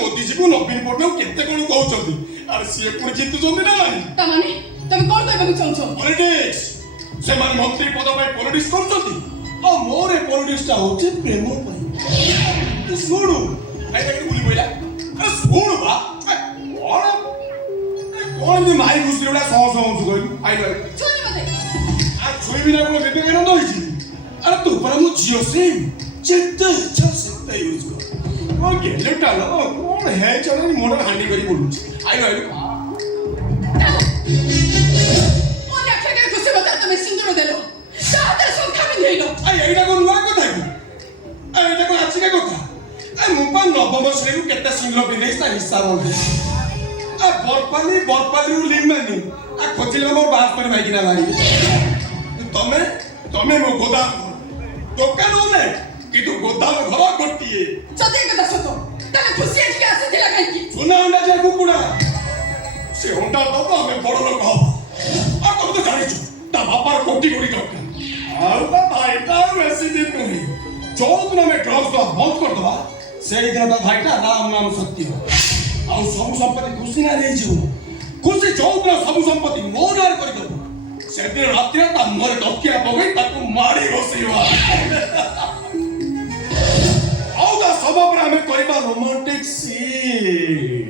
मोदीजी को नवीन पट्टनायक केते कोन कहउछथि अरे से पुणी जितुछथि ना नाही ता माने तमे कोन कहबा चाहछो पॉलिटिक्स से मान मंत्री पद पय पॉलिटिक्स करछथि आ मोरे पॉलिटिक्स ता होछि प्रेम पय सुनु आइ तक गुली बोइला अरे सुनु बा कोन दि माई घुसलेडा सह सह हुछु गइल आइ गइल सुनि मते आ छोइ बिना को बेटे केन दइछि अरे तू पर मु जियो सिम चेते चसे यूज कर ओ गेले टालो कोन है चले मोटर हांडी करी बोलुछि आइ गइल ओ देखा के गुस्से बता तमे सिंदूर देलो साते संख्या में देलो आ एइटा को नुआ कथा कि आ एइटा को आछि के कथा आ मुपा नवम श्रेणी केते सिंदूर पिनेस ता हिस्सा बोलते आ बरपाली लिमनी आ खोजिले मोर बात पर माइकिना भाई तमे मो गोदाम दुकान होले कि तू गोदाम घर गोटिए सते कथा सतो तमे खुशी अछि के आसे दिला काई की सुना अंडा जे कुकुडा से होंडा तो हमें बड़ लोग हो आ तो जानि छु ता बापार कोटी कोटी टका आ ता भाईटा वैसी दिन नहीं चौथ में ड्रग्स तो बंद कर दवा से दिन ता भाईटा नाम सत्य आ सब संपत्ति खुशी ना रही छु खुशी चौथ सब संपत्ति मोनार कर दो से दिन रात ता मोर डकिया पगई ताकू मारी बसैवा आउदा सब पर हमें करबा रोमांटिक सीन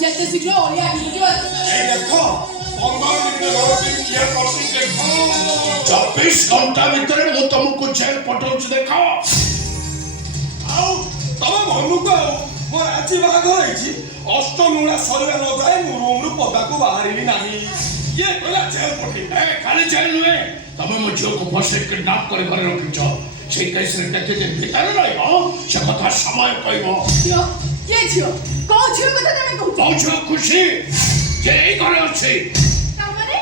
जैसे शीघ्र ओलिया आगे ए देखो 15 मिनिट रोटी किया करती देखो 24 घंटा भीतर मु तुमको जेल पठाउछु देखो आउ तब भन्नु को मोर आछि बाग होइछि अष्टमूला सरिया न जाय मु रूम रु पदा को बाहरिली नाही ये कहला जेल पठी ए खाली जेल नुए तमे मो झियो को फसे किडनैप करे घरे रखिछ से कैसे केते दिन भीतर रहइबो से कथा समय कहबो यो के छियो को छियो कथा तमे कहू पहुंचो खुशी जे ई घरे अछि ता माने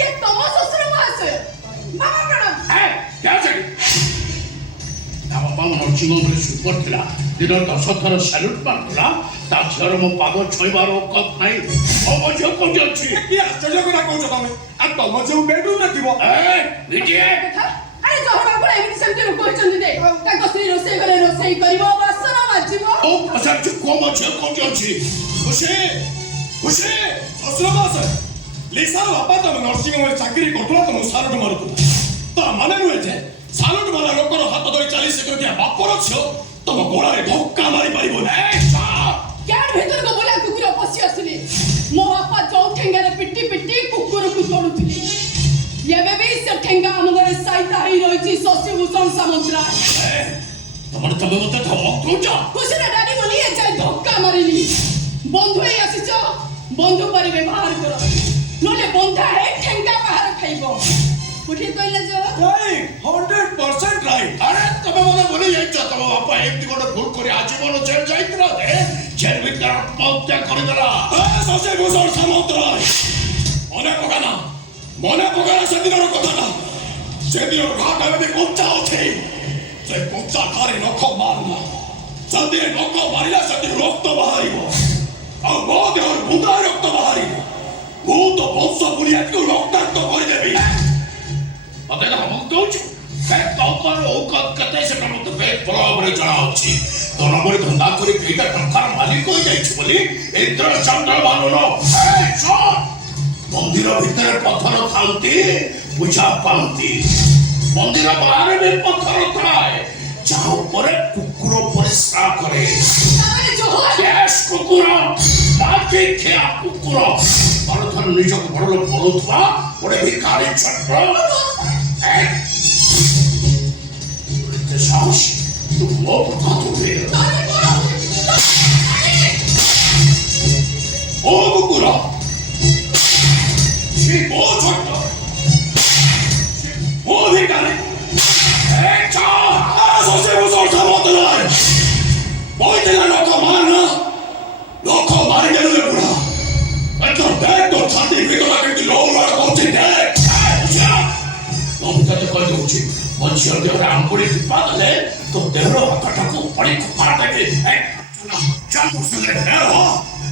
ये तम ससुर मास मामा प्रणाम ए क्या छे ना बाबा मोर जीवन रे सुपर थिला दिन 10 थर सैल्यूट मारला ता झर मो पाद छयबार औकत नाही ओ मो झियो को जछि की आश्चर्य करा कहू तमे आ तम जे बेडरूम रे थिबो ए विजय कथा अरे जहर बाबू एमिति सेमति लोक कहचंदी दे ताको स्त्री रोसे गले रोसे करिवो बासन माजिवो ओ पसर छु को मो झियो को जछि खुशी ससुर मास लिसा बापा तम नर्सिंग होम चाकरी करतला तम सालट मारतला तो माने नुए जे सालट मारा लोकर हाथ धरि 40 सेकंड दिया बापर छ तम गोड़ा रे धक्का मारी पाइबो ना क्यार भीतर को बोला कुकुर पसी असली मो बापा जो ठेंगा रे पिट्टी पिट्टी कुकुर को तोड़ुतली ये बेबी से ठेंगा हम घरे साइता ही रहिछि शशि भूषण सामंतरा तमर तमे मते धमक दउचा खुशी रे डैडी बोली ए जाय धक्का मारिली बंधु ही आसीछ बंधु पर व्यवहार करो नले बंधा है ठेंगा बाहर खाइबो उठी कहले जो नहीं 100% राइट अरे तमे मते बोली जाइछ तम बापा एक गोटे भूल करे आजीवन जेल जाइतरा दे जेल भीतर आत्महत्या कर देला शशि भूषण सामंतरा मने पकाना से दिनर कथा ना से दिन घाट में कोच्चा अछि से कोच्चा घरे नख मारना जल्दी नख मारिला से रक्त बाहरिबो आ बहुत और भूता रक्त बाहरिबो भूत वंश पुलिया को रक्त तो कर देबी मते हम कहूछ से तोकर औकत कते से मते पेट बराबर जणा अछि तो नंबर धंधा करी केटा टंकार मालिक हो जाइछ बोली इतर चंडल बानुनो ए छोड़ मंदिर भीतर पत्थर थाउती पूजा पाउती मंदिर बाहर भी पत्थर थाए जहाँ ऊपर कुकुर परिश्रा करे तारे जो हो यस कुकुर बाकी क्या कुकुर और ତଥାପି ନିଜକୁ ବଡ଼ ଲୋକ କରୁଥିବା ଗୋଟେ ଭିକାରୀ ଛତ୍ର ଏତେ ସାହସ ତୁ ମୋ କଥା ତୁରେ ଓ କୁକୁର ସେ ମୋ ଛତ୍ର ମୋ ଭିକାରୀ ଲୋକ ମାରିଦେଲୁ ଏ ବୁଢ଼ା ଏଥର ଦେଖ ତୋ ଛାତି ଭିତର କେମିତି ଲଉଲାଳ କରୁଛି ଦେଖ ତତେ କହିଦେଉଛି ମୋ ଝିଅ ଦେହରେ ଆଙ୍ଗୁଳି ଟିପା ଦେଲେ ତୋ ଦେହର ହାତଟାକୁ ପଡ଼ି ଖୋପାର ଦେବି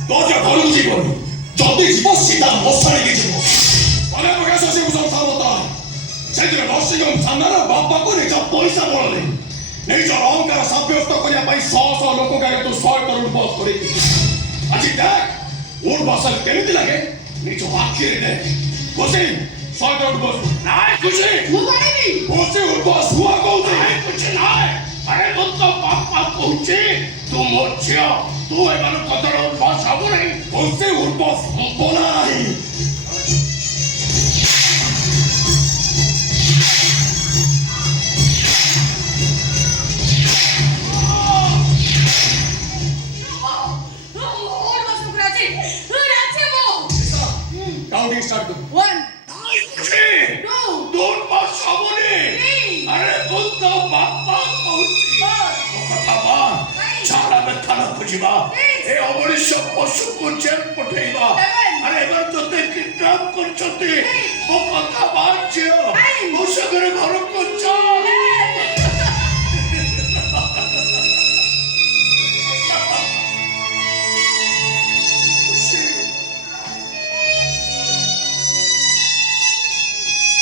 ତୋ ଯେ ଘରକୁ ଯିବନି ଯଦି ଯିବ ସିଧା ମଶାଣିକି ଯିବ ପରେ ପରେ ଶଶିଭୂଷଣ ସାମନ୍ତ ସେଥିରେ ନରସିଂହ ଥାନାର ବାପାକୁ ନିଜ ପଇସା ବଳରେ ନିଜର ଅହଙ୍କାର ସାବ୍ୟସ୍ତ କରିବା ପାଇଁ ଶହ ଶହ ଲୋକଙ୍କ ଆଗରେ ତୁ 100 କରୋଡ଼ ବସ୍ କରିକି ଆଜି ଦେଖ ଉଠ ବସରେ କେମିତି ଲାଗେ ନିଜ ଆଖିରେ ଦେଖ ଖୁସି 100 କରୋଡ଼ ବସ୍ ନାଇଁ ଖୁସି ମୁଁ କରିବି ଖୁସି ଉଠ ବସ୍ ହୁଆ କହୁଛି ନାଇଁ ଖୁସି ନାଇଁ ଆରେ ମୁଁ ତ ବାପା କହୁଛି ତୁ ମୋ ଝିଅ ତୁ ଏମାନଙ୍କୁ କତର ଉଠ ବସ୍ ହବୁ ନାହିଁ ଖୁସି ଉଠ ବସ୍ ହବ ନାହିଁ काउंटिंग स्टार्ट करो 1 2 दोन मास हबुनी अरे बुद्ध बाप्पा कହୁଛି କଥା ବା ଛାଡା ବେଥାନ ଖୋଜିବା ଏ ଅମଣିଷ ପଶୁକୁ ଜେଲ ପଠେଇବା ଆରେ ଏবার ତୋତେ କିଡନାପ କରୁଛନ୍ତି ମୋ କଥା ବା ଝିଅ